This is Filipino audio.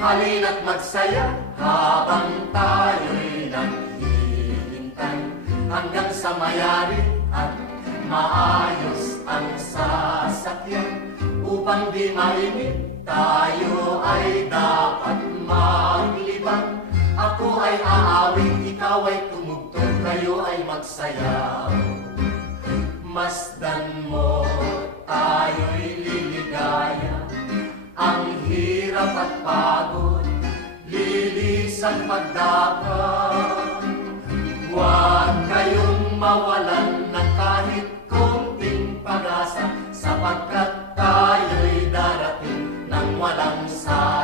Halina't magsaya habang tayo'y naghihintay hanggang sa mayari at maayos ang sasakyan. Upang di mainip, tayo ay dapat maglibang. Ako ay aawit, ikaw ay tumugtog, kayo ay magsayaw. Masdan mo, tayo'y liligaya. Ang hirap at pagod, lilisan pagdakap. Huwag kayong mawalan ng kahit konting pag-asa, sapagkat tayo'y darating ng walang sa